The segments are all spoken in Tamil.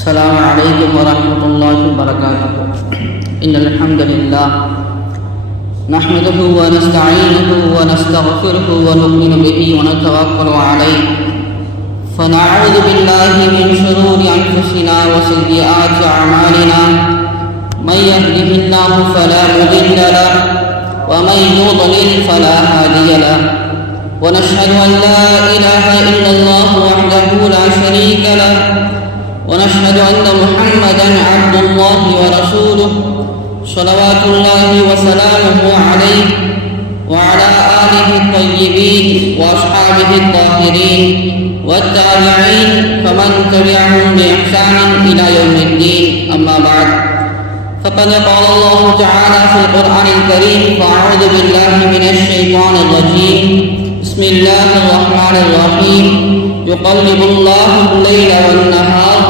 السلام عليكم ورحمة الله وبركاته. إن الحمد لله نحمده ونستعينه ونستغفره ونؤمن به ونتوكل عليه، فنعوذ بالله من شرور أنفسنا وسيئات أعمالنا. من يهده الله فلا مضل له ومن يضلل فلا هادي له، ونشهد أن لا إله إلا الله وحده لا شريك له، ونشهد أن محمدا عبد الله ورسوله صلوات الله وسلامه عليه وعلى آله الطيبين وأصحابه الطاهرين والتابعين فمن تبعهم بإحسان إلى يوم الدين. أما بعد، فقد قال الله تعالى في القرآن الكريم: فأعوذ بالله من الشيطان الرجيم. بسم الله الرحمن الرحيم. يقلب الله الليل والنهار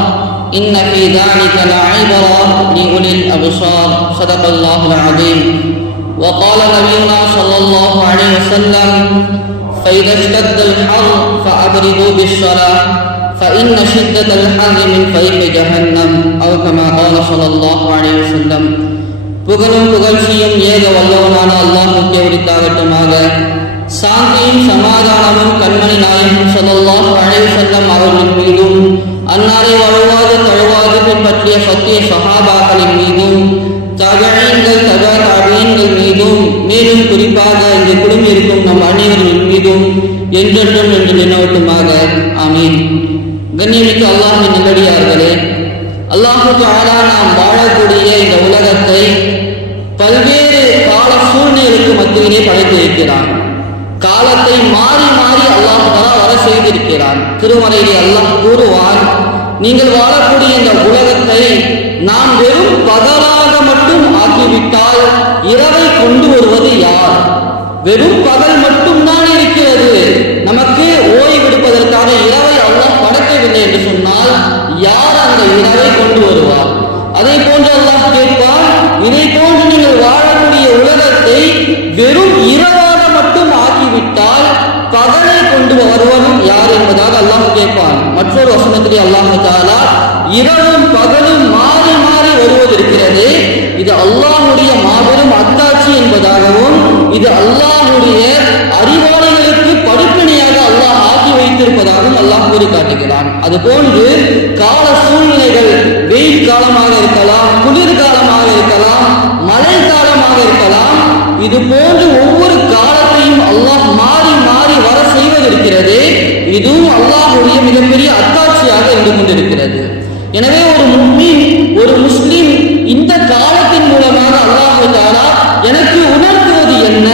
إن في ذلك لعبرة لأولي الأبصار. صدق الله العظيم. وقال نبينا صلى الله عليه وسلم: فإذا اشتد الحر فأبردوا بالصلاة فإن شدة الحر من فيح جهنم أو كما قال صلى الله عليه وسلم. புகழும் புகழ்ச்சியும் ஏக வல்லவனான அல்லாஹ்வுக்கே உரித்தாகட்டுமாக. சாந்தியும் சமாதானமும் கண்மணி நாயகம் ஸல்லல்லாஹு அலைஹி வஸல்லம் அவர்கள் மீதும், அன்னாரை வழுவாது தழுவாது பின்பற்றிய சத்திய சஹாபாக்களின் மீதும், தபீஈன்கள் தபா தபீஈன்கள் மீதும், மேலும் குறிப்பாக இங்கு குழுமியிருக்கும் நம் அனைவரின் மீதும் என்றென்றும் என்று நினைவட்டுமாக. ஆமீன். கண்ணியமிக்க அல்லாஹ்வின் நல்லடியார்களே, அல்லாஹ் தஆலா நாம் வாழக்கூடிய இந்த உலகத்தை பல்வேறு கால சூழ்நிலைகளுக்கு மத்தியிலே படைத்திருக்கிறான். காலத்தை மாறி மாறி அல்லாஹ் தஆலா வர செய்திருக்கிறான். திருமறையிலே அல்லாஹ் கூறுவான்: நீங்கள் வாழக்கூடிய இந்த உலகத்தை நாம் வெறும் பகலாக மட்டும் ஆக்கிவிட்டால் இரவை கொண்டு வருவது யார்? வெறும் பகல் மட்டும் தான் இருக்கிறது, நமக்கு ஓய்வெடுப்பதற்கான இரவை அல்லாஹ் படைக்கவில்லை என்று சொன்னால் யார் அந்த இரவை கொண்டு வருவார்? அதே போன்று அல்லாஹ் கேட்பான்: இதை போன்று நீங்கள் வாழக்கூடிய உலகத்தை வெறும் இரவாக மட்டும் ஆக்கிவிட்டால் பகலை கொண்டு வருவதும் யார் என்பதாக அல்லாஹ் கேட்பான். மற்றொரு வசனத்திலே அல்லாஹ் தஆலா இரவும் பகலும் மாறி மாறி வருவதற்கிறது, இது அல்லாஹ்வுடைய மாபெரும் அத்தாட்சி என்பதாகவும், இது அல்லாஹ்வுடைய அறிவாளிகளுக்கு படிப்பினையாக அல்லாஹ் ஆக்கி வைத்திருப்பதாகவும் அல்லாஹ் கூறி காட்டுகிறான். அதுபோன்று கால சூழ்நிலைகள் வெயில் காலமாக இருக்கலாம், குளிர்காலமாக இருக்கலாம், மழை காலமாக இருக்கலாம், இது போன்று ஒவ்வொரு காலத்தையும் அல்லாஹ் மாறி மாறி வர செய்வதற்கிறது. இதுவும் அல்லாஹ்வுடைய மிகப்பெரிய அத்தாட்சியாக இருந்து கொண்டிருக்கிறது. எனவே ஒரு முஃமின், ஒரு முஸ்லிம் இந்த காலத்தின் மூலமாக அல்லாஹ் தஆலா எனக்கு உணர்த்துவது என்ன,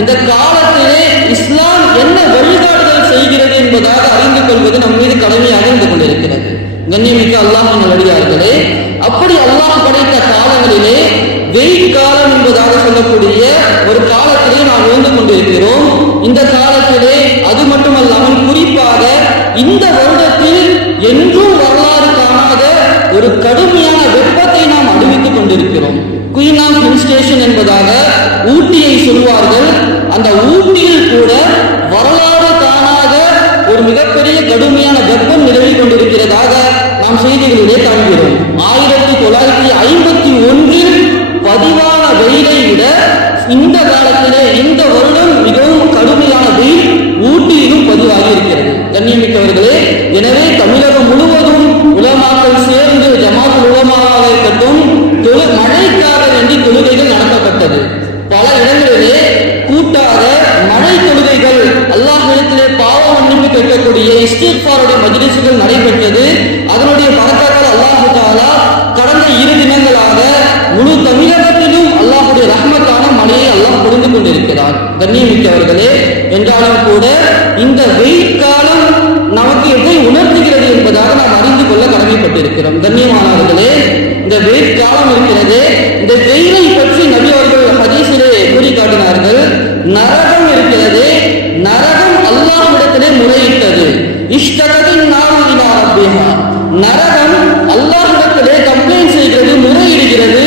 இந்த காலத்திலே இஸ்லாம் என்ன வழிகாட்டுதல் செய்கிறது என்பதாக அறிந்து கொள்வது நம் மீது கடமையாக இருந்து கொண்டிருக்கிறது. கண்ணியமிக்க அல்லாஹ்வின் நல்லடியார்களே, அப்படி அல்லாஹ் படைத்த காலங்களிலே வெயில் காலம் என்பதாக சொல்லக்கூடிய ஒரு காலத்திலே நாம் வாழ்ந்து கொண்டிருக்கிறோம். இந்த காலத்திலே அது மட்டுமல்லாமல் குறிப்பாக இந்த வருடத்தில் என்றும் வரலாறு காணாத ஒரு கடுமையான வெப்பத்தை நாம் அனுபவித்துக் கொண்டிருக்கிறோம். குயின் ஆஃப் ஹில் ஸ்டேஷன் என்பதாக ஊட்டியை சொல்வார்கள். அந்த ஊட்டியில் கூட வரலாறு காணாத ஒரு மிகப்பெரிய கடுமையான வெப்பம் நிலவிக் கொண்டிருக்கிறதாக நாம் செய்திகளிலே காண்கிறோம். 1951 பதிவான வெயிலை விட இந்த காலத்திலே இந்த வருடம் மிகவும் கடுமையான வெயில் ஊட்டியிலும் பதிவாகி இருக்கிறது. கண்ணியமிக்கவர்களே, எனவே தமிழகம் முழுவதும் உலமாக்கள் சேர்ந்து ஜமாத்துல் உலமாவாக இருக்கட்டும், மழைக்காக வேண்டி தொழுகைகள் நடத்தப்பட்டது. பல இடங்களிலே கூட்டாக மழை தொழுகைகள், அல்லாஹ்விடத்திலே பாவ மன்னிப்பு கேட்கக்கூடிய இஸ்திக்ஃபாருடைய மஜ்லிஸ்கள் நடைபெற்றது. அதனுடைய பரக்கத்தால் அல்லாஹ் தஆலா கடந்த 2 தினங்களாக முழு தமிழகத்திலும் அல்லாஹ்வுடைய ரஹ்மத்தான மழையை அல்லாஹ் பொழிந்து கொண்டிருக்கிறார். கண்ணியமிக்கவர்களே, என்றாலும் கூட இந்த வெயில் காலம் நமக்கு எதை உணர்த்துகிறது என்பதாக நாம் அறிந்து கொள்ள கடமைப்பட்டிருக்கிறோம். கண்ணியமானவர்களே, இந்த வெயில் காலம் இருக்கிறது, இந்த வெயிலை பற்றி நபி அவர்கள் ஹதீஸிலே கூறி காட்டினார்கள். நரகம் இருக்கிறது, நரகம் அல்லாஹ்விடத்திலே முறையிட்டது. இஷ்டகதின் நாம் இலா ரப்பிஹா, நரகம் அல்லாஹ்விடத்திலே கம்ப்ளைண்ட் செய்கிறது, முறையிடுகிறது.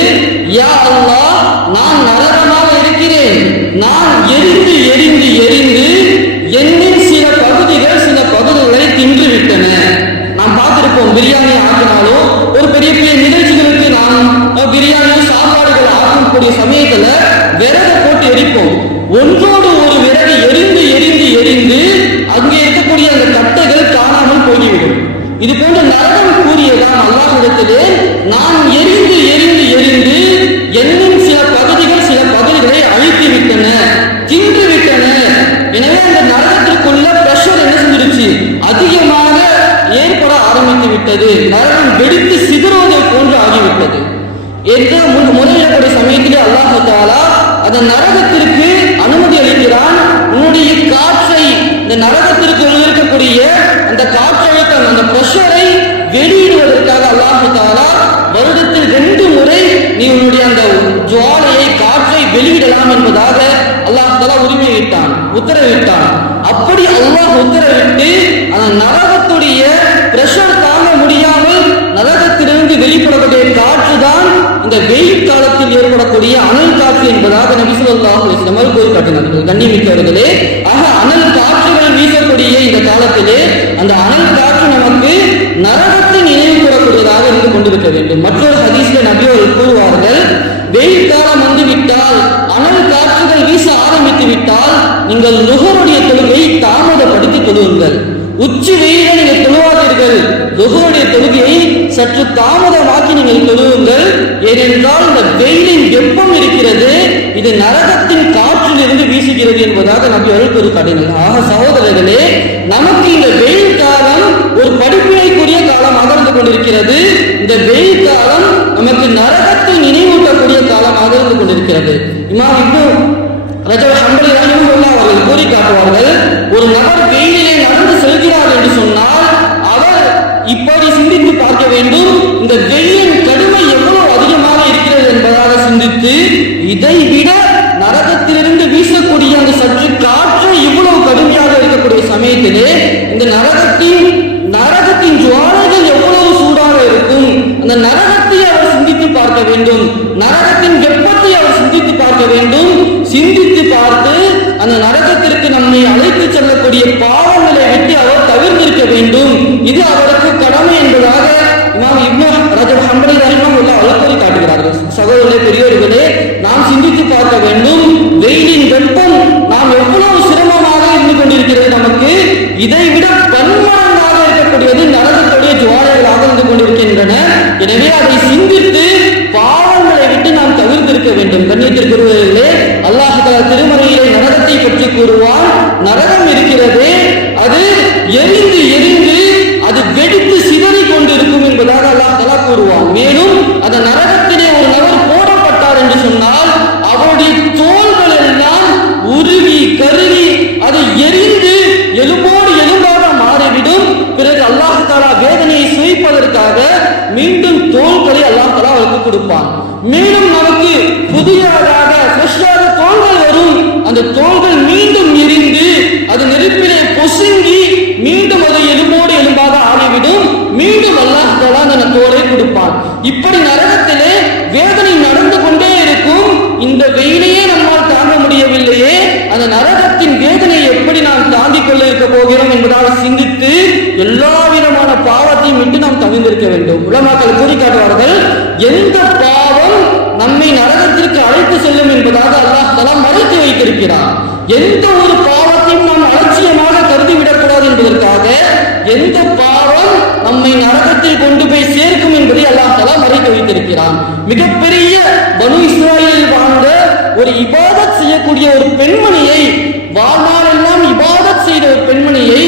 யா அல்லாஹ், நான் நரகமாக இருக்கிறேன், நான் எரிந்து எரிந்து எரிந்து என்னின் சில பகுதிகளை தின்று விட்டன. நாம் பார்த்திருப்போம், பிரியாணி ஆக்கினாலோ பார்க்கக்கூடிய சமயத்துல விறகை போட்டு எரிப்போம். ஒன்றோடு ஒரு விறகு எரிந்து எரிந்து எரிந்து அங்கே இருக்கக்கூடிய அந்த கட்டைகள் காணாமல் போய்விடும். இது போன்ற நரகம் கூறியதாம் அல்லாஹ்விடத்திலே, நான் எரிந்து எரிந்து எரிந்து என்னும் சில பகுதிகளை அழித்து விட்டன, தின்று விட்டன. எனவே அந்த நரகத்திற்குள்ள பிரஷர் என்ன செஞ்சிருச்சு, அதிகமாக ஏற்பட ஆரம்பித்து விட்டது. நரகம் வெடித்து சிதறுவதை போன்று ஆகிவிட்டது என்று முறையிடக்கூடிய சமயத்திலே அல்லாஹ் தஆலா அந்த நரகத்திற்கு அனுமதி அளிக்கிறான். உன்னுடைய காற்றை, இந்த நரகத்திற்கு இருக்கக்கூடிய அந்த காற்றழுத்தம், அந்த பிரஷரை வெளியிடுவதற்காக அல்லாஹ் தஆலா வருடத்தில் 2 முறை நீ உன்னுடைய அந்த ஜுவாலையை, காற்றை வெளியிடலாம் என்பதாக அல்லாஹ் தஆலா உரிமையிட்டான், உத்தரவிட்டான். அப்படி அல்லாஹ் உத்தரவிட்டு அந்த நரகத்துடைய பிரஷர் தாங்க முடியாமல் நரகத்திலிருந்து வெளிப்படக்கூடிய காற்று தான் இந்த வெயில் காலத்தில் ஏற்படக்கூடிய அனல் காற்று என்பதாக நபி ஸல்லல்லாஹு அலைஹி வஸல்லம் கூறி காட்டினார்கள். கண்ணியமிக்கவர்களே, ஆக அனல் காற்றுகள் வீசக்கூடிய இந்த காலத்திலே அந்த அனல் காற்று நமக்கு நரகத்தை நினைவு கூறக்கூடியதாக இருந்து கொண்டிருக்க வேண்டும். மற்றொரு ஹதீஸ்ல நபி அவர்கள் கூறுவார்கள், வெயில் காலம் வந்து விட்டால், அனல் காற்றுகள் வீச ஆரம்பித்து விட்டால் நீங்கள் லுஹருடைய தொழுகையை தாமதப்படுத்தி தொழுவுங்கள். உச்சி வெயில நீங்கள் தொழுவாதீர்கள், லுஹருடைய தொழுகையை சற்று தாமதமாக்கி நீங்கள் தொழுவுங்கள். ஏனென்றால் இந்த வெயிலின் வெப்பம் இருக்கிறது, இது நரகத்தின் காற்றில் இருந்து வீசுகிறது என்பதாக நபி அவர்கள் கூறி காட்டினார்கள். ஆக சகோதரர்களே, நமக்கு இந்த வெயில் காலம் ஒரு படிப்பினைக்குரிய காலமாக இருந்து கொண்டிருக்கிறது. இந்த வெயில் காலம் நமக்கு நரகத்தை நினைவூட்டக்கூடிய காலமாக இருந்து கொண்டிருக்கிறது. இமாம் இப்னு ரஜப் ஹம்பலி ரஹிமஹுல்லாஹ் அவர்கள் கூறி காட்டுவார்கள், ஒரு நபர் வெயிலிலே நடந்து செல்கிறார் என்று சொன்னால் அவர் இப்படி சிந்தித்து பார்க்க வேண்டும், இந்த வெயிலின் கடுமை எவ்வளவு அதிகமாக இருக்கிறது என்பதாக சிந்தித்து, இதை விட நரகத்திலிருந்து வீசக்கூடிய அந்த சற்று காற்று இவ்வளவு கடுமையாக இருக்கக்கூடிய சமயத்திலே இந்த நரகத்தின் ஜுவாலைகள் எவ்வளவு சூடாக இருக்கும், அந்த நரகத்தை அவர் சிந்தித்து பார்க்க வேண்டும், நரகத்தின் வெப்பத்தை அவர் சிந்தித்து பார்க்க வேண்டும். சிந்தித்து பார்த்து அந்த நரகத்திற்கு நம்மை அழைத்து செல்லக்கூடிய பாவங்களை விட்டு அவர் தவிர்த்திருக்க வேண்டும். இது அவருக்கு கடமை என்பதாக இமாம் இப்னு ரஜப் ஹம்பலி ரஹிமஹுல்லாஹ் அவர்கள் காட்டுகிறார்கள். சகோதரர்களே, பெரியோர்களே, நாம் சிந்தித்து பார்க்க வேண்டும், வெயிலின் வெப்பம் நாம் எவ்வளவு சிரமமாக இருந்து கொண்டிருக்கிறது. நமக்கு இதைவிட பன்மடங்காக இருக்கக்கூடியது நரகத்துடைய ஜுவாலைகளாக இருந்து கொண்டிருக்கின்றன. எனவே அதை சிந்தித்து பாவங்களை விட்டு நாம் தவிர்த்திருக்க வேண்டும். கண்ணியத்திற்குரியவர்களே, அல்லாஹ் தஆலா திருமறையிலே நரகத்தை பற்றி கூறுவான். நரகம் இருக்கிறதே, அது எரிந்து எரிந்து அது வெடித்து சிதறி கொண்டிருக்கும் என்பதாக அல்லாஹ் தஆலா கூறுவான். மேலும் அந்த நரகத்திலே ஒரு நபர் போடப்பட்டார் என்று சொன்னால் அவருடைய தோள்கள் எல்லாம் உருகி கருகி அது எரிந்து எலும்போடு எலும்பாக மாறிவிடும். பிறகு அல்லாஹ் தஆலா வேதனையை சுவைப்பதற்காக மீண்டும் தோள்களை அல்லாஹ் தஆலா அவருக்கு கொடுப்பான். மேலும் நமக்கு புதியதாக ஃப்ரெஷ்ஷாக தோள்கள் வரும். அந்த தோள்கள் மீண்டும் எரிந்து அது நெருப்பிலே பொசுங்கி மீண்டும் அது எலும்போடு எலும்பாக ஆகிவிடும். மீண்டும் அல்லாஹ் தஆலா அந்த தோலை கொடுப்பான். இப்படி நரகத்திலே வேதனை நடந்து கொண்டே இருக்கும். இந்த வெயிலையே நம்மால் தாங்க முடியவில்லையே, அந்த நரகத்தின் வேதனையை எப்படி நாம் தாங்கிக் கொள்ள இருக்க போகிறோம் என்பதாக சிந்தித்து எல்லா விதமான பாவத்தையும் விட்டு நாம் தவிர்த்திருக்க வேண்டும். உலமாக்கள் கூறி காட்டுவார்கள், எந்த பாவம் நம்மை நரகத்திற்கு அழைத்து செல்லும் என்பதாக அல்லாஹ் தஆலா மறைத்து வைத்திருக்கிறார். எந்த ஒரு பாவத்தையும் நாம் அலட்சியமாக கருதிவிடக்கூடாது என்பதற்காக எந்த பாவம் நம்மை நரகத்தில் கொண்டு போய் சேர்க்கும் என்பதை அல்லாஹ் தஆலா மறைத்து வைத்திருக்கிறான். மிகப்பெரிய பனு இஸ்ராயேலில் வாழ்ந்த ஒரு இபாதத் செய்யக்கூடிய ஒரு பெண்மணியை, வாழ்நாளெல்லாம் இபாதத் செய்த ஒரு பெண்மணியை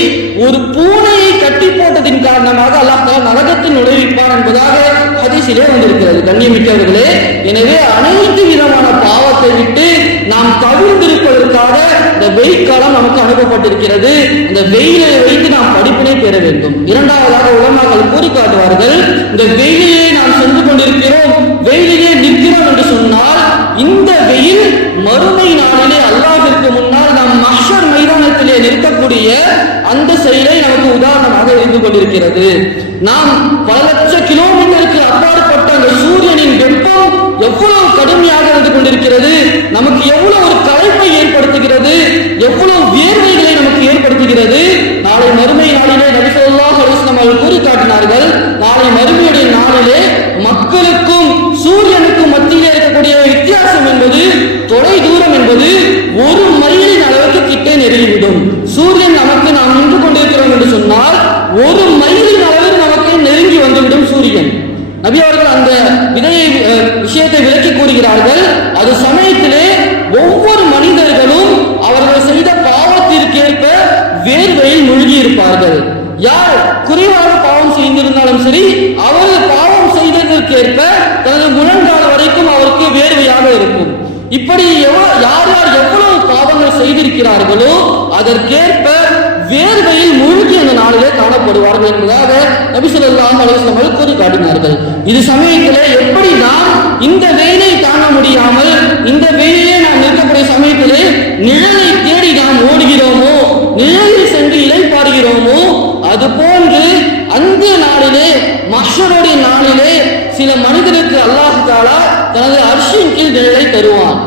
ஒரு பூனையை கட்டி போட்டதின் காரணமாக அல்லாஹ் தஆலா நரகத்தில் நுழைவிப்பான் என்பதாக ஹதீஸிலே வந்திருக்கிறது. கண்ணியமிக்கவர்களே, எனவே அனைத்து விதமான பாவத்தை விட்டு நாம் தவிர்த்திருப்பதற்காக இந்த வெயில் காலம் நமக்கு அனுப்பப்பட்டிருக்கிறது. இந்த வெயிலை வைத்து நாம் படிப்பினை பெற வேண்டும். இரண்டாவதாக உலமாக்கள் கூறி காட்டுவார்கள், இந்த வெயிலிலே நாம் சென்று கொண்டிருக்கிறோம், வெயிலிலே நிற்கிறோம் என்று சொன்னால் இந்த வெயில் மறுமை நாளிலே அல்லாஹ்விற்கு முன்னால் நாம் மஹ்ஷர் மைதானத்திலே நிற்கக்கூடிய அந்த செயலை நமக்கு உதாரணமாக இருந்து கொண்டிருக்கிறது. நாம் பல லட்ச கிலோமீட்டருக்கு அப்பாற்பட்ட அந்த சூரியனின் வெப்பம் எவ்வளவு கடுமையாக இருந்து கொண்டிருக்கிறது, நமக்கு எவ்வளவு ஒரு களைப்பை ஏற்படுத்துகிறது, எவ்வளவு வியர்வைகளை நமக்கு ஏற்படுத்துகிறது. நாளை மறுமை நாளிலே நபி ஸல்லல்லாஹு அலைஹி வஸல்லம் அவர்கள் கூறி காட்டினார்கள், நாளை மறுமையுடைய நாளிலே மக்களுக்கும் சூரியனுக்கும் மத்தியிலே இருக்கக்கூடிய வித்தியாசம் இப்படி யார் யார் எவ்வளவு பாவங்கள் செய்திருக்கிறார்களோ அதற்கேற்ப வேர்வையில் மூழ்கி அந்த நாளிலே காணப்படுவார்கள் என்பதாக நபி ஸல்லல்லாஹு அலைஹி வஸல்லம் கூறி காட்டினார்கள். இது சமயத்திலே எப்படி நாம் இந்த வெயிலை தாங்க முடியாமல் இந்த வெயிலே நாம் இருக்கக்கூடிய சமயத்திலே நிழலை தேடி நாம் ஓடுகிறோமோ, நிழலில் சென்று இளைப்பாறுகிறோமோ, அது போன்று அந்த நாளிலே மஹ்ஷருடைய நாளிலே சில மனிதருக்கு அல்லாஹ் தஆலா தனது அர்ஷின் கீழ் நிழலை தருவான்.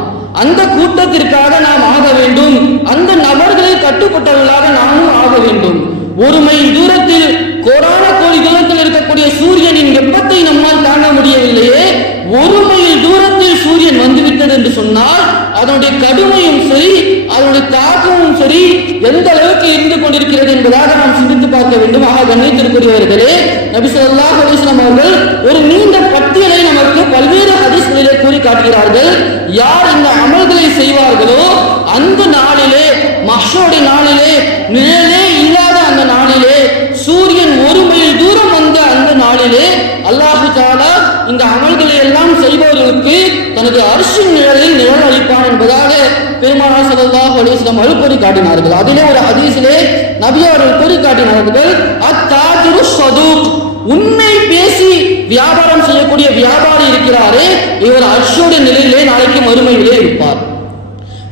அந்த கூட்டத்திற்காக நாம் ஆக வேண்டும், அந்த நபர்களை கட்டுப்பட்டவர்களாக நாமும் ஆக வேண்டும். ஒரு மைல் தூரத்தில் கோடான கோடி தூரத்தில் இருக்கக்கூடிய சூரியனின் வெப்பத்தை நம்மால் தாங்க முடியவில்லையே, ஒரு மைல் தூரத்தில் சூரியன் வந்துவிட்டது என்று சொன்னால் அதனுடைய கடுமையும் சரி, அதனுடைய தாக்கமும் சரி எந்த அளவுக்கு இருந்து கொண்டிருக்கிறது என்பதாக நாம் சிந்தித்து பார்க்க வேண்டும். ஆக கண்ணியத்திற்குரியவர்களே, நபி ஸல்லல்லாஹு அலைஹி வஸல்லம் அவர்கள் ஒரு நீண்ட பட்டியலை நமக்கு பல்வேறு ஹதீஸ்களிலே கூறி காட்டுகிறார்கள். யார் இந்த அமல்களை செய்வார்களோ அந்த நாளிலே, மஹ்ஷருடைய நாளிலே, நிழலே இல்லாத அந்த நாளிலே, சூரியன் ஒரு மைல் தூரம் வந்த அந்த நாளிலே அல்லாஹ் தஆலா இந்த அமல்களை எல்லாம் செய்பவர்களுக்கு தனது அர்ஷின் நிழலில் நிழல் அளிப்பான் என்பதாக பெருமானார் ஸல்லல்லாஹு அலைஹி வஸல்லம் கூறி காட்டினார்கள். அதிலே ஒரு ஹதீஸிலே நபி அவர்கள் கூறி காட்டினார்கள், அத்தாஜிரு ஸதூக், உண்மை பேசி வியாபாரம் செய்யக்கூடிய வியாபாரி இருக்கிறாரே, இவர் அர்ஷுடைய நிலையிலே நாளைக்கு மறுமையிலே இருப்பார்.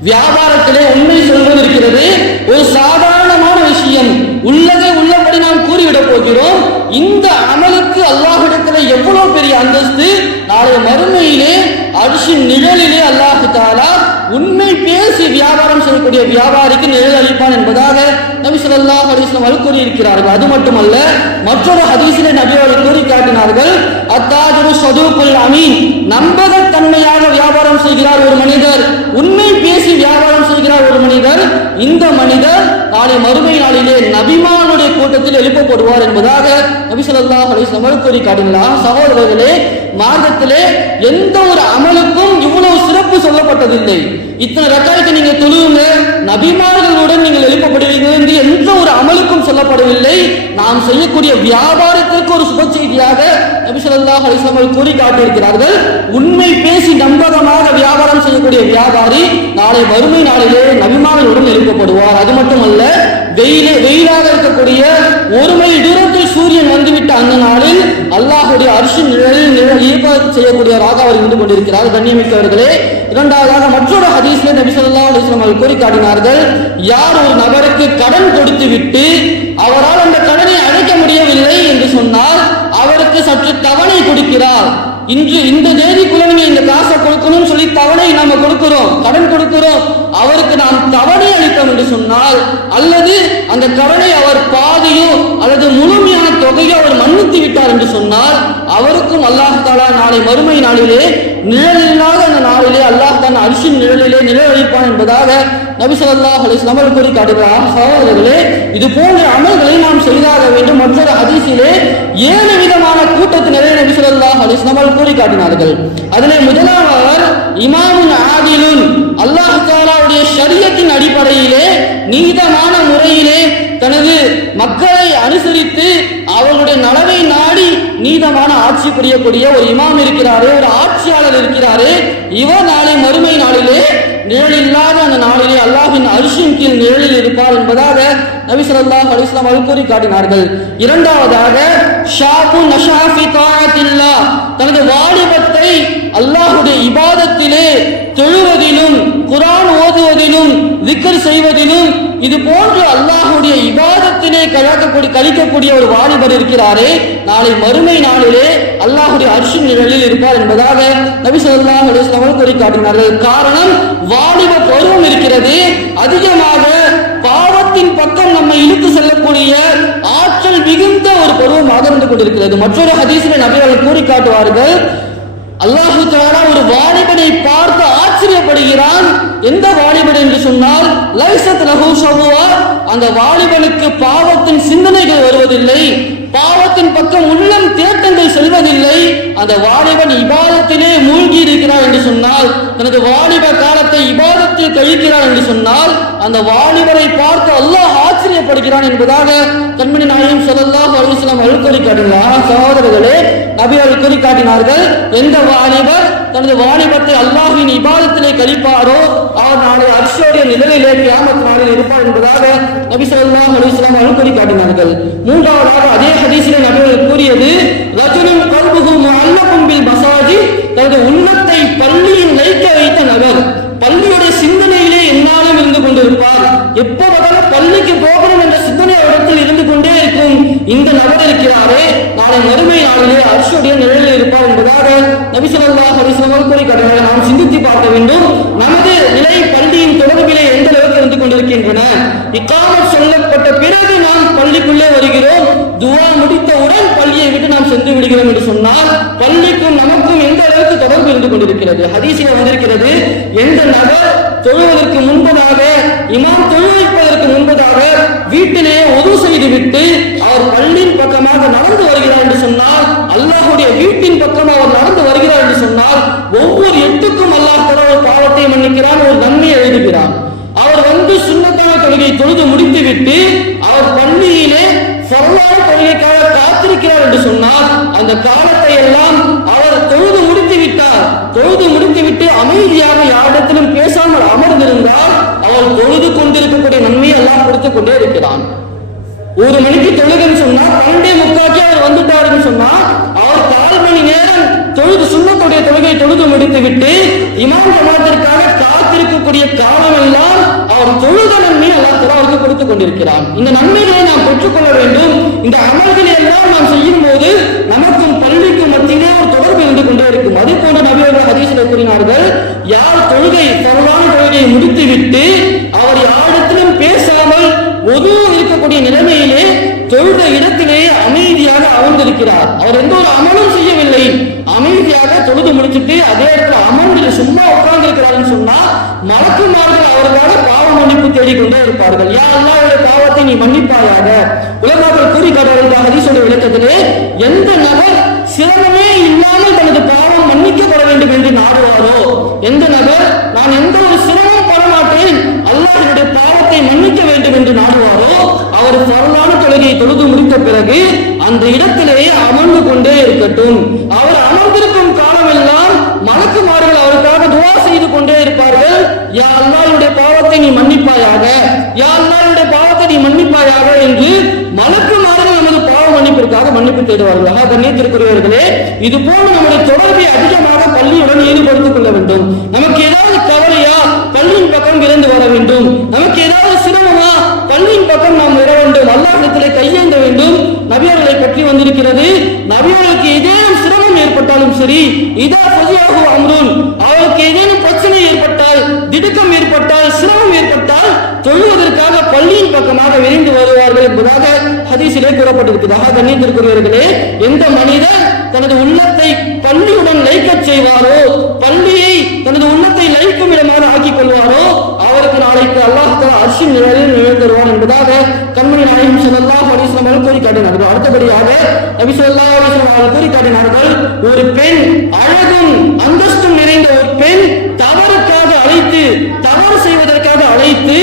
வியாபாரத்திலே உண்மை சொல்வது இருக்கிறது ஒரு சாதாரணமான விஷயம், உள்ளதை உள்ளபடி நாம் கூறிவிடப் போகிறோம். இந்த அமலுக்கு அல்லாஹ்விடத்திலே எவ்வளவு பெரிய அந்தஸ்து, நாளை மறுமையிலே அர்ஷின் நிழலிலே அல்லாஹ் தஆலா உண்மை பேசி வியாபாரம் செய்யக்கூடிய வியாபாரிக்கு நிழல் அளிப்பான் என்பதாக நபி ஸல்லல்லாஹு அலைஹி வஸல்லம் கூறியிருக்கிறார்கள். அது மட்டுமல்ல, மற்றொரு ஹதீஸிலே நபி அவர்கள் கூறி காட்டினார்கள், அத்தாஜிரு ஸதூகுல் அமீன், நம்பகத்தன்மையாக வியாபாரம் செய்கிறார் ஒரு மனிதர், உண்மை பேசி வியாபாரம் செய்கிறார் ஒரு மனிதர், இந்த மனிதர் நாளை மறுமை நாளிலே நபிமானுடைய கூட்டத்தில் எழுப்பப்படுவார் என்பதாக நபி ஸல்லல்லாஹு அலைஹி வஸல்லம் கூறி காட்டினார். சகோதரர்களே, மார்க்கத்திலே எந்த ஒரு அமலுக்கும் இவ்வளவு சிறப்பு சொல்லப்பட்டதில்லை. இத்தனை ரக்காயத்தை நீங்க தொழுவுங்க, நபிமார்களுடன் நீங்கள் எழுப்பப்படுவீர்கள் என்று எந்த ஒரு அமலுக்கும் சொல்லப்படவில்லை. நாம் செய்யக்கூடிய வியாபாரத்திற்கு ஒரு சுப செய்தியாக நபி ஸல்லல்லாஹு அலைஹி வஸல்லம் கூறி காட்டியிருக்கிறார்கள். உண்மை பேசி நம்பகமாக வியாபாரம் செய்யக்கூடிய வியாபாரி நாளை வறுமை நாளிலே நபிமார்களுடன் எழுப்பப்படுவார். அது மட்டுமல்ல, வெயிலாக இருக்கக்கூடிய ஒரு மைல் தூரத்தில் சூரியன் வந்துவிட்ட அந்த நாளில் அல்லாஹ்வுடைய அர்ஷின் நிழலில் செய்யக்கூடியவராக அவர் இருந்து கொண்டிருக்கிறார். கண்ணியமிக்கவர்களே, இரண்டாவதாக மற்றொரு ஹதீஸ்ல நபி ஸல்லல்லாஹு அலைஹி வஸல்லம் கூறி காட்டினார்கள், யார் ஒரு நபருக்கு கடன் கொடுத்து விட்டு அவரால் அந்த கடனை அடைக்க முடியவில்லை என்று சொன்னால் அவருக்கு சற்று தவணை கொடுக்கிறார். இன்று இந்த தேதிக்குள்ள நீங்க இந்த காசை கொடுக்கணும்னு சொல்லி தவணை நாம கொடுக்கிறோம், கடன் கொடுக்கிறோம், அவருக்கு நாம் தவணை அளித்தோம் என்று சொன்னால், அல்லது அந்த கடனை அவர் பாதியோ அல்லது முழுமையான தொகையோ அவர் மன்னித்து விட்டார் என்று சொன்னால், அவருக்கும் அல்லாஹ் தஆலா நாளை மறுமை நாளிலே நிழலில்லாத அந்த நாளிலே அல்லாஹ் தன் அர்ஷின் நிழலிலே நிழல் அளிப்பான் என்பதாக நபி ஸல்லல்லாஹு அலைஹி வஸல்லம் கூறி காட்டுகிறார். சகோதரர்களே, இது போன்ற அமல்களை நாம் செய்தாக வேண்டும். மற்றொரு ஹதீஸிலே 7 விதமான கூட்டத்தினரை நபி ஸல்லல்லாஹு அலைஹி வஸல்லம் கூறி காட்டினார்கள். அதிலே முதலாவது இமாமுன் ஆதிலுன், அல்லாஹ் தஆலாவுடைய ஷரியத்தின் அடிப்படையிலே நீதமான முறையிலே தனது மக்களை அனுசரித்து அவர்களுடைய நலவை நாடி நீதமான ஆட்சி புரியக்கூடிய ஒரு இமாம் இருக்கிறாரே, ஒரு ஆட்சியாளர் இருக்கிறாரே, இவர் நாளை மறுமை நாளிலே நிழலில்லாத அந்த நாளிலே அல்லாஹ்வின் அர்ஷின் கீழ் நிழலில் இருப்பார் என்பதாக நபி ஸல்லல்லாஹு அலைஹி வஸல்லம் கூறி காட்டினார்கள். இரண்டாவதாக ஷாபு நஷா ஃபி தாஅத்தில்லாஹ், தனது வாலிபத்தை அல்லாஹ்வுடைய இபாதத்திலே தொழுவதிலும் குர்ஆன் ஓதுவதிலும் திக்ர் செய்வதிலும் இது போன்று அல்லாஹ்வுடைய இபாதத்திலே கழிக்கக்கூடிய ஒரு வாலிபர் இருக்கிறாரே, நாளை மறுமை நாளிலே அல்லாஹ்வுடைய அர்ஷின் நிழலில் இருப்பார் என்பதாக நபி ஸல்லல்லாஹு அலைஹி வஸல்லம் கூறி காட்டினார்கள். காரணம், வாலிப பருவம் இருக்கிறது, அதிகமாக பாவத்தின் பக்கம் நம்மை இழுத்து செல்லக்கூடிய ஆற்றல் மிகுந்த ஒரு பருவமாக இருந்து கொண்டிருக்கிறது. மற்றொரு ஹதீஸிலே நபி அவர்கள் கூறி காட்டுவார்கள், அல்லாஹ் தஆலா ஒரு வாலிபனை பார்த்து ஆச்சரியப்படுகிறான். எந்த வாலிபன் என்று சொன்னால், லைஸத் லஹு ஷஹவா, அந்த வாலிபனுக்கு பாவத்தின் சிந்தனைகள் வருவதில்லை, பாவத்தின் பக்கம் உள்ளம் தேட்டங்கள் செல்வதில்லை, அந்த வாலிபன் இபாதத்திலே மூழ்கி இருக்கிறார் என்று சொன்னால், தனது வாலிப காலத்தை இபாதத்தில் கழிக்கிறார் என்று சொன்னால், அந்த வாலிபரை பார்த்து அல்லாஹ் ஆச்சரியப்படுகிறான் என்பதாக கண்மணி நாயகம் ஸல்லல்லாஹு அலைஹி வஸல்லம் கூறி காட்டினார். சகோதரர்களே, நபி அவர்கள் கூறி காட்டினார்கள், எந்த வாலிபர் தனது வாலிபத்தை அல்லாஹ்வின் இபாதத்திலே கழிப்பாரோ அவர் நாளை அர்ஷோடைய நிழலிலே கியாமத் நாளில் இருப்பார் என்பதாக நபி ஸல்லல்லாஹு அலைஹி வஸல்லம் அனுமதி காட்டினார்கள். மூன்றாவதாக அதே ஹதீஸிலே நபி அவர்கள் கூறியது, ரஜுலுன் கல்புஹு முஅல்லகுன் பில் மசாஜித், தனது உள்ளத்தை பள்ளியில் லைக்க வைத்த நபர், பள்ளியுடைய சிந்தனையிலே என்னாலும் இருந்து கொண்டிருப்பார், எப்போதும் பள்ளிக்கு போகணும் என்ற சிந்தனை இடத்தில் இருந்து கொண்டே இருக்கும். இந்த நபர் இருக்கிறாரே நாளை மறுமை நாளிலே அர்ஷுடைய நிலையில் இருப்பார் என்பதாக நபி ஸல்லல்லாஹு அலைஹி வஸல்லம் கூறி காட்டினார்கள். நாம் சிந்தித்து பார்க்க வேண்டும், நமது நிலை பள்ளியின் தொடர்பிலே எந்த அளவுக்கு இருந்து கொண்டிருக்கின்றன. இக்காமத் சொல்லப்பட்ட பிறகு நாம் பள்ளிக்குள்ளே வருகிறோம், துஆ முடித்தவுடன் பள்ளியை விட்டு நாம் சென்று விடுகிறோம் என்று சொன்னால் பள்ளிக்கும் நமக்கும் எந்த அளவுக்கு தொடர்பு இருந்து கொண்டிருக்கிறது. ஹதீஸில் வந்திருக்கிறது, எந்த நபர் தொழுவதற்கு முன்பதாக, இமாம் தொழு வைப்பதற்கு முன்பதாக வீட்டிலே ஒது செய்துவிட்டு அவர் பள்ளியின் பக்கமாக நடந்து வருகிறார் என்று சொன்னால், அல்லாஹ்வுடைய வீட்டின் பக்கம் அவர் நடந்து வருகிறார் என்று சொன்னால் ஒவ்வொரு எட்டுக்கும் அல்லாஹ் ஒரு பாவத்தை மன்னிக்கிறான், ஒரு நன்மையை எழுதுகிறான். அவர் வந்து சுன்னத்தான தொழுகை தொழுது முடித்துவிட்டு அவர் பள்ளியிலே ஃபர்லான தொழுகைக்காக காத்திருக்கிறார் என்று சொன்னால் அந்த காலத்தை எல்லாம் அவர் தொழுது முடித்து விட்டார். தொழுது முடித்துவிட்டு அமைதியாக யாரிடத்திலும் பேசாமல் அமர்ந்திருந்தால் அவர் தொழுது கொண்டிருக்கக்கூடிய நன்மையை எல்லாம் கொடுத்துக் கொண்டே இருக்கிறான். 1 மணிக்கு தொழுகைன்னு சொன்னா 12:45 அவர் வந்துட்டாருன்னு சொன்னா அவர் 4 மணி நேரம் தொழுது சுன்னத்துடைய தொழுகை தொழுது முடித்து விட்டு இமாம் ஜமாத்திற்காக காத்திருக்கக்கூடிய காலம் எல்லாம் அவர் தொழுத நன்மை அல்லாஹ் அவருக்கு கொடுத்துக் கொண்டிருக்கிறான். இந்த நன்மைகளை நாம் பெற்றுக்கொள்ள வேண்டும். இந்த அமல்களை எல்லாம் நாம் செய்யும் போது நமக்கும் பள்ளிக்கும் மத்தியிலே ஒரு தொடர்பு இருந்து கொண்டே இருக்கும். அதே போன்ற நபி அவர்கள் ஹதீஸில் கூறினார்கள், யார் தொழுகை பரவான தொழுகையை முடித்துவிட்டு அவர் யாரிடத்திலும் பேசாமல் ஒது இருக்கக்கூடிய நிலைமையிலே தொழுத இடத்திலேயே அமைதியாக அமர்ந்திருக்கிறார், அவர் எந்த ஒரு அமலும் செய்யவில்லை, அமைதியாக தொழுது முடிச்சுட்டு அதே இடத்துல அமர்ந்து சும்மா உட்கார்ந்து இருக்கிறார்னு சொன்னா மலக்குமார்கள் அவருக்காக பாவ மன்னிப்பு தேடிக்கொண்டே இருப்பார்கள். யா அல்லாஹ்வுடைய பாவத்தை நீ மன்னிப்பாயாக. உலமாக்கள் கூறி காட்டுகிற ஹதீஸுடைய விளக்கத்திலே, எந்த நபர் சிரமமே இல்லாமல் தனது பாவம் மன்னிக்கப்பட வேண்டும் என்று நாடுவாரோ, எந்த நபர் நான் எந்த ஒரு சிரமம் பட மாட்டேன் அல்லாஹ்வுடைய பாவத்தை மன்னிக்க வேண்டும் என்று நாடுவாரோ அவர் ஃபர்லான தொழுகையை தொழுது முடித்த பிறகு அந்த இடத்திலேயே அமர்ந்து கொண்டே இருக்கட்டும். அவர் அமர்ந்திருக்கும் காலமெல்லாம் மலக்குமார்கள் அவருக்காக துஆ செய்து கொண்டே இருப்பார்கள். யா அல்லாஹ்வுடைய பாவத்தை நீ மன்னிப்பாயாக, யா அல்லாஹ்வுடைய பாவத்தை நீ மன்னிப்பாயாக என்று மலக்குமார்கள் நமது பாவ மன்னிப்பிற்காக மன்னிப்பு தேடுவார்கள். கண்ணியத்திற்குரியவர்களே, இது போல நம்முடைய தொடர்பை அதிகமாக பள்ளியுடன் ஈடுபடுத்திக் கொள்ள வேண்டும். நமக்கு ஏதாவது கவலையா பள்ளியின் பக்கம் விரைந்து வர வேண்டும், நமக்கு ஏதாவது சிரமமா பள்ளியின் பக்கம் நாம் வர வேண்டும், அல்லாஹ்விடத்திலே கையேந்த வேண்டும். நபியர்களை பற்றி வந்திருக்கிறது, நபியர்களுக்கு ஏதேனும் சிரமம் ஏற்பட்டாலும் சரி, இதா ஃபஸியஹு அம்ருன், அவருக்கு ஏதேனும் பிரச்சனை ஏற்பட்டால், திடுக்கம் ஏற்பட்டால், சிரமம் ஏற்பட்டால் தொழுவதற்காக பள்ளியின் பக்கமாக விரைந்து வருவார்கள் என்பதாக ஹதீஸிலே கூறப்பட்டிருக்கிறது. கண்ணியத்திற்குரியவர்களே, எந்த மனிதன் தனது உள்ளத்தை பள்ளியுடன் லைக்கச் செய்வாரோ, பள்ளியை தனது உள்ளத்தை லைக்கும் இடமாக ஆக்கிக் கொள்வாரோ அவருக்கு நாளைக்கு அல்லாஹ் தஆலா அர்ஷின் நிழலில் நிழல்தருவான் என்பதாக கண்மணி நாயகம் ஸல்லல்லாஹு அலைஹி வஸல்லம் கூறி காட்டினார்கள். அடுத்தபடியாக நபி ஸல்லல்லாஹு அலைஹி வஸல்லம் கூறி காட்டினார்கள், ஒரு பெண் அழகும் அந்தஸ்தும் நிறைந்த ஒரு பெண் தவறுக்காக அழைத்து, தவறு செய்வதற்காக அழைத்து,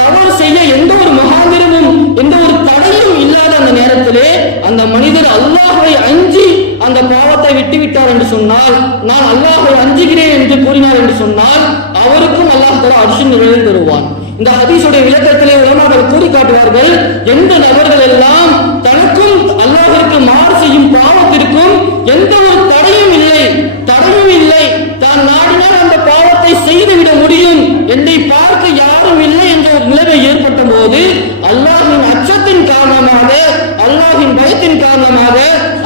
தவறு செய்ய எந்த ஒரு மகாந்திரமும் எந்த ஒரு தடையும் இல்லாத அந்த நேரத்திலே அந்த மனிதர் அல்லாஹ்வை அஞ்சி அந்த பாவத்தை விட்டுவிட்டார் என்று சொன்னால், நான் அல்லாஹ்வை அஞ்சுகிறேன் என்று கூறினார் என்று சொன்னால் அவருக்கும் அல்லாஹ் தஆலா அர்ஷின் நிழலில் தருவான். இந்த ஹதீஸுடைய விளக்கத்திலே உலமாக்கள் கூறி காட்டுவார்கள், எந்த நபர்கள் எல்லாம் தனக்கும் அல்லாஹ்விற்கு மாறு செய்யும் பாவத்திற்கும் எந்த ஒரு தடையும் இல்லை, தான் நாடினால் அந்த பாவத்தை செய்துவிட முடியும், என்னை பார்க்க யாரும் இல்லை என்ற ஒரு நிலைமை ஏற்பட்ட போது அல்லாஹ்வின் அச்சத்தின் காரணமாக, அல்லாஹ்வின் பயத்தின் காரணமாக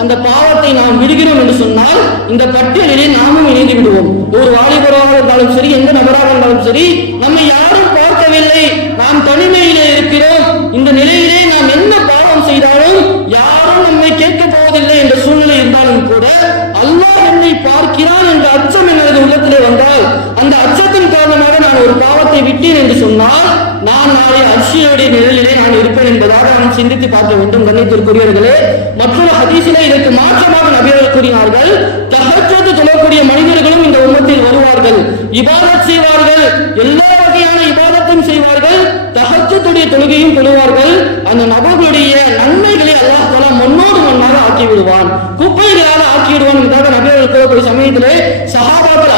அந்த பாவத்தை நாம் விடுகிறோம் என்று சொன்னால் இந்த பட்டியலிலே நாமும் இணைந்து விடுவோம். ஒரு வாலிபராக இருந்தாலும் சரி, எந்த நபராக இருந்தாலும் சரி, நம்மை யாரும் பார்க்கவில்லை, நாம் தனிமையிலே இருக்கிறோம், இந்த நிலையிலே நாம் என்ன பாவம் செய்தாலும் யாரும் நம்மை கேட்க போவதில்லை என்ற சூழ்நிலை இருந்தாலும் கூட அல்லாஹ் என்னை பார்க்கிறான் என்ற அச்சம் எனது உள்ளத்திலே வந்தால், அந்த அச்சத்தின் காரணமாக நான் ஒரு பாவத்தை விட்டேன் என்று சொன்னால் நான் நாளை அர்ஷியுடைய நிழலிலே நான் இருப்பேன் என்பதாக நாம் சிந்தித்து பார்க்க வேண்டும். கண்ணியத்திற்குரியவர்களே, மற்றொரு ஹதீஸிலே இதற்கு மாற்றமாக நபியர்கள் கூறினார்கள், தஹஜ்ஜுத் தொழக்கூடிய மனிதர்களும் இந்த உம்மத்தில் வருவார்கள், இபாதத் செய்வார்கள், எல்லா வகையான இபாதத்தும் செய்வார்கள், தஹஜ்ஜுடைய தொழுகையும் தொழுவார்கள். அந்த நபர்களுடைய நன்மைகளை அல்லாஹ் தஆலா மண்ணோடு மண்ணாக ஆக்கி விடுவான், குப்பைகளாக ஆக்கி விடுவான் என்பதாக நபியர்கள் கூறக்கூடிய சமயத்திலே சஹாபாக்கள்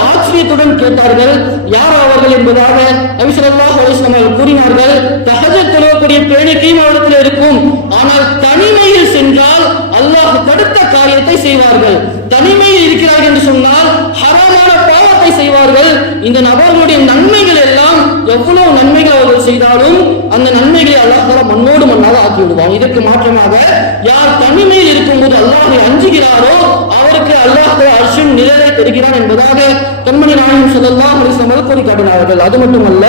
கேட்டார்கள், யார் அவர்கள் என்பதாக நபி ஸல்லல்லாஹு அலைஹி வஸல்லம் அவர்கள் கூறினார்கள், தஹஜ்ஜுத் தொழக்கூடிய பேணிக்கையும் அவரிடத்தில் இருக்கும். ஆனால் தனிமையில் சென்றால் அல்லாஹ் தடுத்த காரியத்தை செய்வார்கள். தனிமையில் இருக்கிறார்கள் என்று சொன்னால் ஹராமான பாவத்தை செய்வார்கள். இந்த நபர்களுடைய நன்மைகள் எல்லாம் எவ்வளவு நன்மைகள் அவர்கள் செய்தாலும் அந்த நன்மைகளை அல்லாஹ் தஆலா மண்ணோடு மண்ணாக ஆக்கி விடுவான். இதற்கு மாற்றமாக யார் தனிமையில் இருக்கும்போது அல்லாஹ்வை அஞ்சுகிறாரோ அவருக்கு அல்லாஹ் தஆலா அர்ஷின் நிழலை தருகிறான் என்பதாக கண்மணி நாயகம் ஸல்லல்லாஹு அலைஹி வஸல்லம் கூறி காட்டினார்கள். அது மட்டுமல்ல,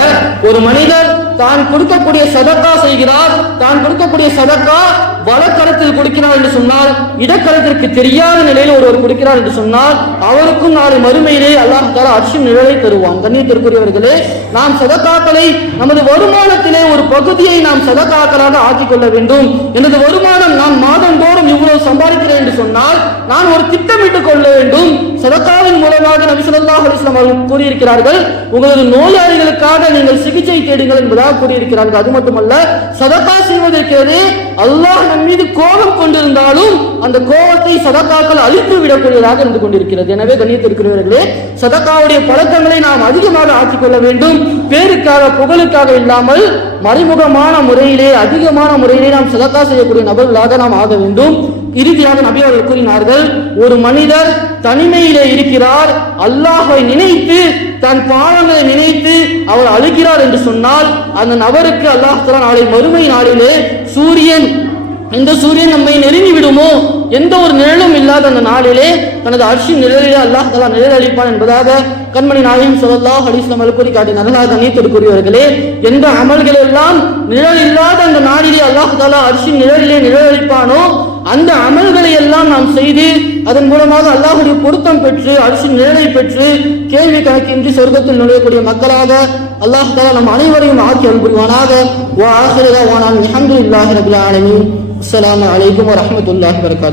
ஒரு மனிதர் தான் கொடுக்கக்கூடிய சதக்கா செய்கிறார், தான் கொடுக்கக்கூடிய சதக்கா வலக்கரத்தில் கொடுக்கிறார் என்று சொன்னால், இடக்கரத்திற்கு தெரியாத நிலையில் ஒருவர் கொடுக்கிறார் என்று சொன்னால் அவருக்கும் நாளை மறுமையிலே அல்லாஹ் தஆலா அர்ஷின் நிழலை தருவான். கண்ணியத்திற்குரியவர்களே, நாம் சதக்காக்களை நமது வருமானத்திலே ஒரு பகுதியை நாம் சதக்காக்களாக ஆக்கிக் கொள்ள வேண்டும். எனது வருமானம் நான் மாதந்தோறும் இவ்வளவு சம்பாதிக்கிறேன் என்று சொன்னால் நான் ஒரு திட்டமிட்டுக் கொள்ள வேண்டும். சதக்காவின் மூலமாக நபி ஸல்லல்லாஹு அலைஹி வஸல்லம் அவர்கள் கூறியிருக்கிறார்கள், உங்களது நோயாளிகளுக்காக நீங்கள் சிகிச்சை தேடுங்கள் என்பதாக கூறியிருக்கிறார்கள். அது மட்டுமல்ல, சதக்கா செய்வதற்கிறது அல்லாஹ் நம் மீது கோபம் கொண்டிருந்தாலும் அந்த கோபத்தை சதக்காக்கள் அழித்து விடக்கூடியதாக இருந்து கொண்டிருக்கிறது. எனவே கண்ணியத்திற்குரியவர்களே, சதக்காவுடைய பழக்கங்களை நாம் அதிகமாக ஆக்கிக் கொள்ள வேண்டும். பேருக்காக புகழுக்காக இல்லாமல் மறைமுகமான முறையிலே அதிகமான முறையிலே நாம் சதக்கா செய்யக்கூடிய நபர்களாக நாம் ஆக வேண்டும். இறுதியாக நபி அவர்கள் கூறினார்கள், ஒரு மனிதர் தனிமையிலே இருக்கிறார், அல்லாஹ்வை நினைத்து தன் பாவங்களை நினைத்து அவர் அழுகிறார் என்று சொன்னால் அந்த நபருக்கு அல்லாஹ் தஆலா நாளை மறுமை நாளிலே இந்த சூரியன் நம்மை நெருங்கி விடுமோ எந்த ஒரு நிழலும் இல்லாத அந்த நாளிலே தனது அர்ஷின் நிழலிலே அல்லாஹ் தஆலா நிழல் அளிப்பான் என்பதாக கண்மணி நாயகம் ஸல்லல்லாஹு அலைஹி வஸல்லம் அவர்கள் கூறி காட்டினார்கள். கண்ணியத்திற்குரியவர்களே, எந்த அமல்கள் எல்லாம் நிழல் இல்லாத அந்த நாளிலே அல்லாஹ் தஆலா அர்ஷின் நிழலிலே நிழல் அளிப்பானோ அந்த அமல்களை எல்லாம் நாம் செய்து அதன் மூலமாக அல்லாஹ்வுடைய பொருத்தம் பெற்று அர்ஷின் நிழலை பெற்று கேள்வி கணக்கின்றி சொர்க்கத்தில் நுழையக்கூடிய மக்களாக அல்லாஹ் தஆலா நம் அனைவரையும் ஆக்கி அருள் புரிவானாக. வ ஆகிரு தஅவானா அல்ஹம்துலில்லாஹி ரப்பில் ஆலமீன். அஸ்ஸலாமு அலைக்கும் வ ரஹ்மத்துல்லாஹி வ பரகாத்துஹு.